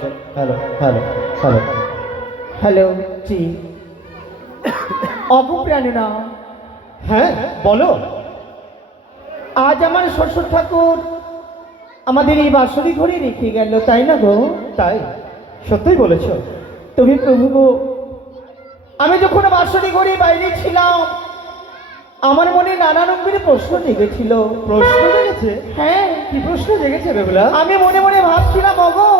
করছে। Hello hello hello hello জি অপপ্রাণীরা, হ্যাঁ বলো। আজ আমার শ্বশুর ঠাকুর আমাদের এই বাঁশরি ঘরে রেখে গেল, তাই না গো? তাই? সত্যিই বলেছো? তুমি প্রভু গো, আমি যখন বাঁশরি ঘরে বাইরে ছিলাম আমার মনে নানা রকমের প্রশ্ন জেগেছিল। প্রশ্ন জেগেছে? হ্যাঁ। কি প্রশ্ন জেগেছে বেহুলা? আমি মনে মনে ভাবছিলাম ওগো,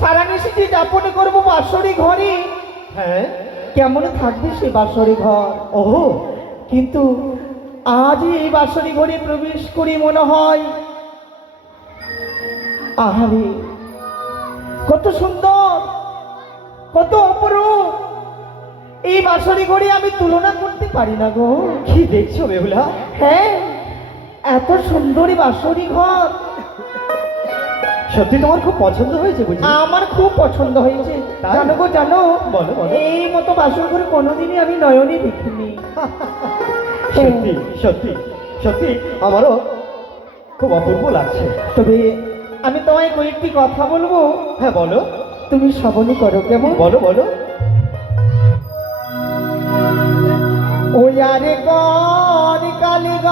সারা নিশিটি যাপন করবো বাঁশরি ঘরে, হ্যাঁ কেমন থাকবে সে বাঁশরি ঘর। ওহো, কিন্তু আজ এই বাঁশরি ঘরে প্রবেশ করি মনে হয় আহারে কত সুন্দর, কত অপরূপ। এই বাঁশরি ঘরে আমি তুলনা করতে পারি না গো। কি দেখছো বেহুলা? হ্যাঁ, এত সুন্দরী বাঁশরি ঘর। সত্যি তোমার খুব পছন্দ হয়েছে বুঝি? আমার খুব পছন্দ হয়েছে। তাই? জানো গো জানো, বলো বলো। এই মতো বাসর ঘরে কোনোদিনই আমি নয়নে দেখিনি। সত্যি সত্যি সত্যি আমারও খুব অপূর্ব লাগছে। তবে আমি তোমায় কয়েকটি কথা বলবো, হ্যাঁ বলো। তুমি শ্রবণই করো কেমন? বলো বলো। ওই আরে গণ কালীগণ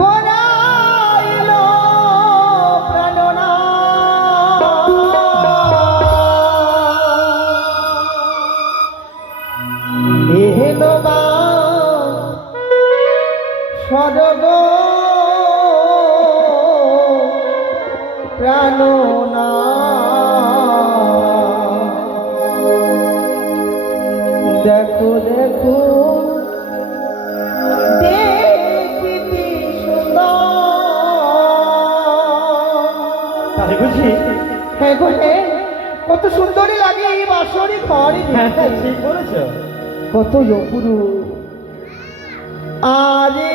গোড়াইল প্রাণনা এহেন বা সদগ প্রাণনা দেখো দেখো দেখিতে সুন্দর। তাই বুঝি? হ্যাঁ গো হ্যাঁ, কত সুন্দরই লাগে এই বাঁশরি ঘরে। হ্যাঁ হ্যাঁ ঠিক বলেছো। কত অপরূপ। আরে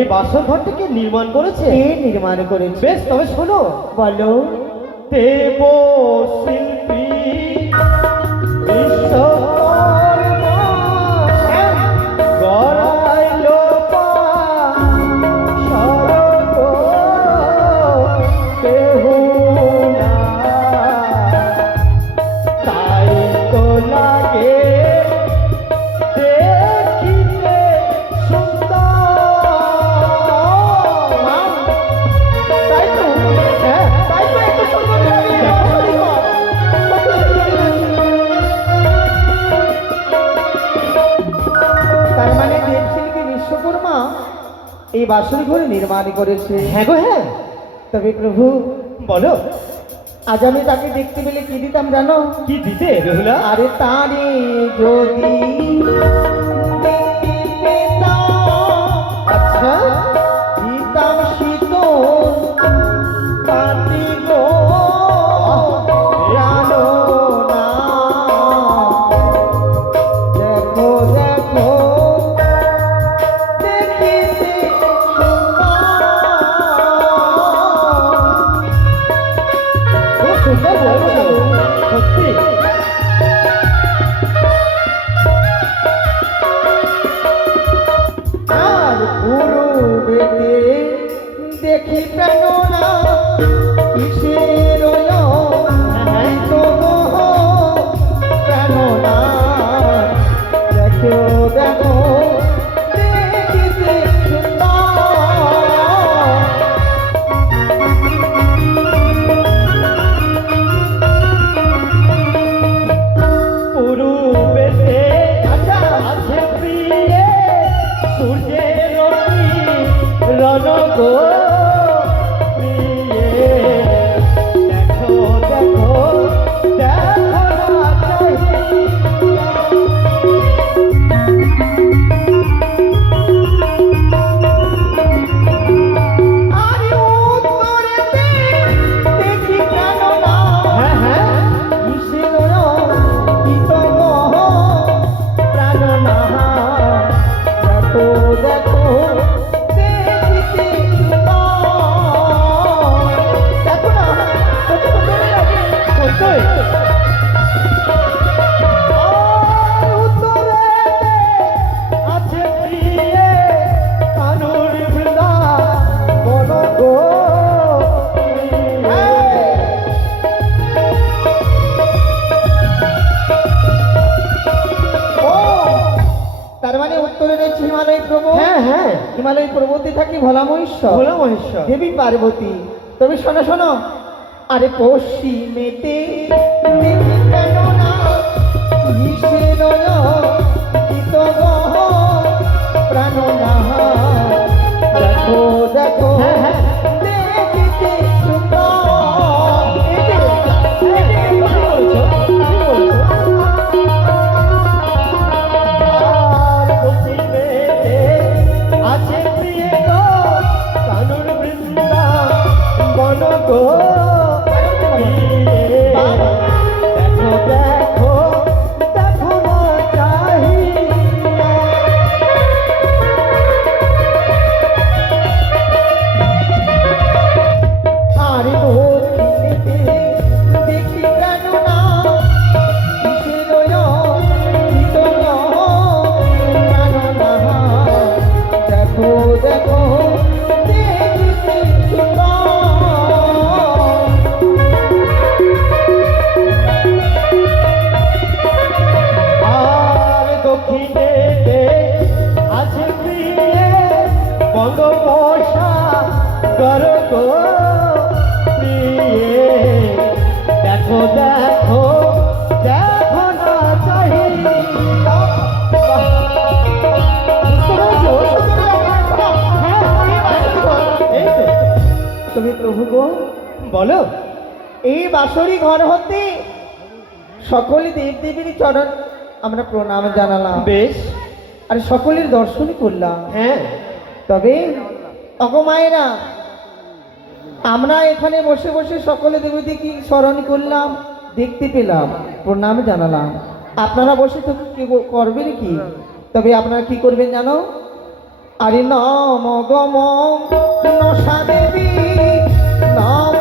এই বাসর ঘরটাকে নির্মাণ করেছে? কে নির্মাণ করেছে? বেশ তবে শোনো। বলো। দেব শিল্পী বিশ্বকর্মা গড়াইল স্বর্গ বেহুলা, তাই তো লাগে দেখিতে এই বাঁশরি ঘর নির্মাণ করেছে। হ্যাঁ গো হ্যাঁ। তবে প্রভু বলো। আজ আমি তাকে দেখতে পেলে কি দিতাম জানো? কি দিতে বেহুলা? আরে তারে যদি দেখতে পেতাম, আচ্ছা, দিতাম শীতল পূর্বেতে দেখি প্রেরণা কিসের তো প্রেরণা দেখো দেখো দেখিতে পূর্বেতে আচ্ছা আছে প্রিয়ে সূর্যের রণ গো প্রিয়ে দেখো দেখো দেখো না চাহিয়া। আর উত্তরেতে দেখি প্রেরণা হ্যাঁ হ্যাঁ কিসের গীত মোহ প্রাণনা দেখো দেখো দেখিতে দেখো না কত সুন্দর লাগে। সত্যই আর উত্তরেতে আছে প্রিয়ে কানুর বৃন্দা বন গো প্রিয়ে। ও তার মানে উত্তরে রয়েছে হিমালয় পর্বত। হ্যাঁ হ্যাঁ হিমালয় পর্বতে থাকি ভোলা মহেশ্বর ভোলা মহেশ্বর দেবী পার্বতী। তবে শোনো শোনো আরে পশ্চিমেতে দেখি প্রেরণা কিসের গীত গহ প্রাণনা দেখো দেখো হ্যাঁ, হ্যাঁ। দেখিতে সুন্দর। কি বলছো কি বলছো আর পশ্চিমেতে আছে প্রিয়ে গো কানুর বৃন্দা বন গো প্রিয়ে। দেখো দেখো দেখো না চাহিয়া। আর দক্ষিণেতে দেখি প্রেরণা কিসের গীত গহ প্রাণনা দেখো দেখো দেখিতে আর দক্ষিণেতে আছে প্রিয়ে বঙ্গোপসাগর গো প্রিয়ে দেখো দেখো দেখো না চাহিয়া। এই তো তুমি প্রভু গো বলো এই বাসরি ঘর হতে সকল দেবদেবীর চরণ আমরা প্রণাম জানালাম বেশ আর সকলের দর্শনই করলাম। হ্যাঁ তবে অগমায়েরা আমরা এখানে বসে বসে সকলে দেবদেবীকে স্মরণ করলাম, দেখতে পেলাম, প্রণাম জানালাম। আপনারা বসে তো কি করবেন কি? তবে আপনারা কি করবেন জানো? আরে নম গম নশা দেবী নম